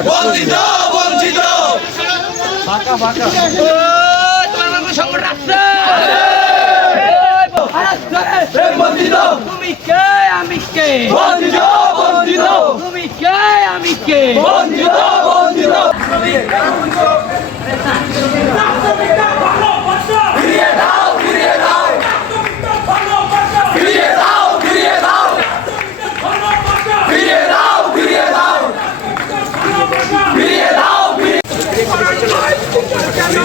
বঞ্চিত বঞ্চিত। প্রেম বঞ্চিত তুমি কে আমি কে? বঞ্চিত বঞ্চিত। তুমি কে আমি কে? বঞ্চিত বঞ্চিত ফিরিয়ে দাও ফিরিয়ে দাও ফিরিয়ে দাও ফিরিয়ে দাও ফিরিয়ে দাও ফিরিয়ে দাও ফিরিয়ে দাও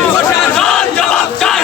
প্রশাসন জবাব চাই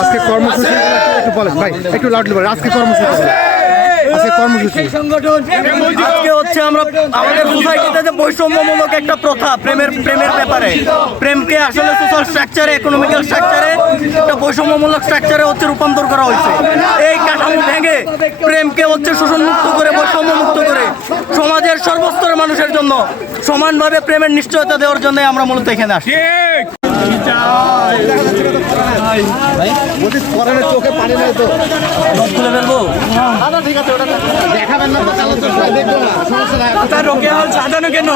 আজকে কর্মসূচি একটু বলেন। ভাই একটু লাউডলি বলেন। আজকে কর্মসূচি আজকে কর্মসূচি। আজকে হচ্ছে আমরা আমাদের সোসাইটিতে যে বৈষম্যমূলক একটা প্রথা প্রেমের প্রেমের ব্যাপারে। প্রেমকে আসলে সোশ্যাল স্ট্রাকচারে ইকোনমিক্যাল স্ট্রাকচারে একটা বৈষম্যমূলক স্ট্রাকচারে হচ্ছে রূপান্তর করা হয়েছে। এই কাঠামো ভেঙে প্রেমকে হচ্ছে শোষণমুক্ত করে বৈষম্যমুক্ত করে সমাজের সর্বস্তরের মানুষের জন্য সমানভাবে প্রেমের নিশ্চয়তা দেওয়ার জন্য আমরা মূলত এখানে আসি বলছি পরের চোখে পানি নাই তো? তুলে ফেলব? দেখাবেন না তো কালো চোখ দেখব না সমস্যা নাই। সাজানো কেন?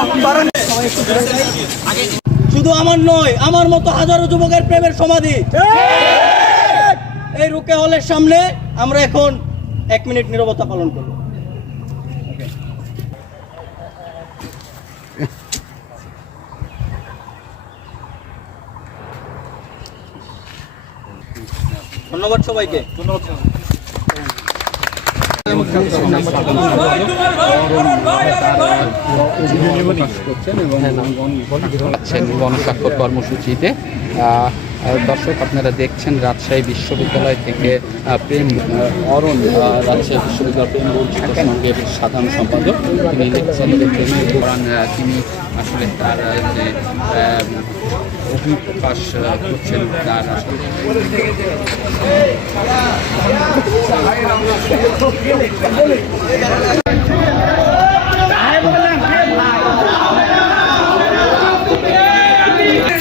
শুধু আমার নয় আমার মতো হাজারো যুবকের প্রেমের সমাধি। এই রুকে হলের সামনে আমরা এখন এক মিনিট নীরবতা পালন করব। ধন্যবাদ সবাইকে। করছেন গণস্বাক্ষর কর্মসূচিতে দর্শক, আপনারা দেখছেন রাজশাহী বিশ্ববিদ্যালয় থেকে প্রেম অরণ রাজশাহী বিশ্ববিদ্যালয় প্রেম সংঘের সাধারণ সম্পাদক। তিনি লিখছেন প্রেমের তিনি আসলে তার যে অভিপ্রকাশ করছেন, তার আসলে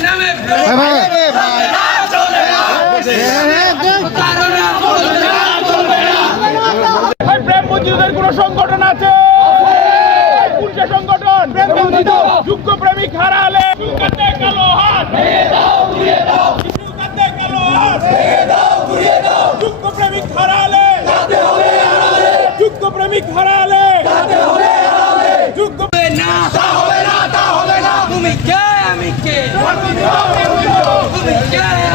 নামে ভাই ভাই ভাই প্রেম কোন সংগঠন আছে? কোন সংগঠন। প্রেম বঞ্চিত যোগ্য প্রেমিক হারালে। কালো হাত কালো হাত যোগ্য প্রেমিক হারালে। যোগ্য প্রেমিক হারালে। যোগ্য না তুমি কে? আমি কে? তুমি কে আমি কে?